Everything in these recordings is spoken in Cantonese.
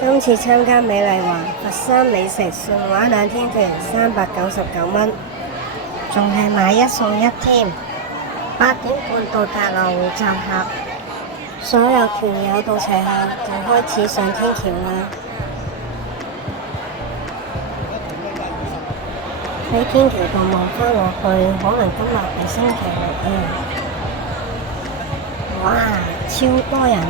今次參加美麗華佛山美食順話2天團399蚊，仲係買1送1添。8點半到達羅湖集合，所有團友到齊後就開始上天橋啦。喺天橋度望返落去，可能今日係星期6啊！哇，超多人啊！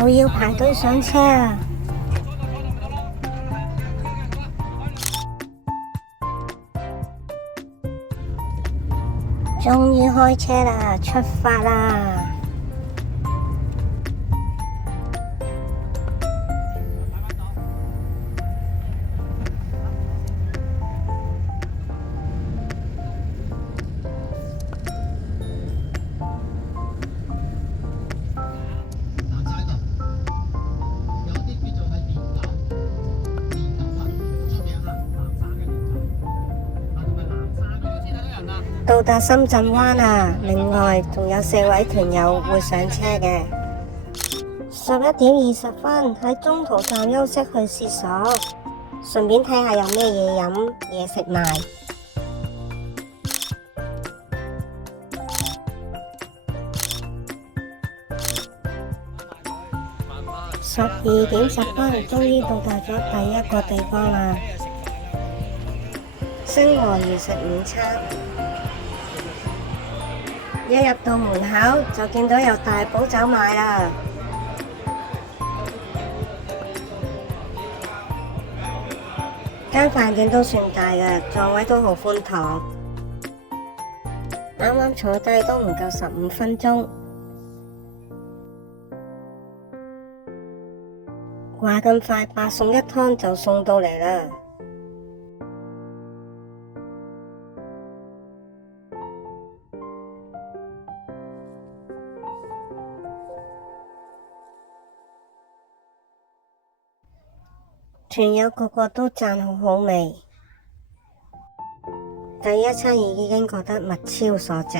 又要排隊上車啊！終於開車啦，出發啦！到達深圳灣啦，另外仲有4位團友會上車嘅。11點20分喺中途站休息去廁所，順便睇下有咩嘢飲嘢食賣。12點10分終於到達咗第一個地方啦，星河魚食午餐。一入到門口就見到有大補酒賣啦，間飯店都算大嘅，座位都好寬敞。啱啱坐低都唔夠15分鐘，話咁快8餸1湯就送到嚟啦。團友個個都讚好好味，第一餐已經覺得物超所值，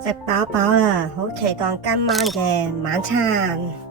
食飽飽啦，好期待今晚嘅晚餐。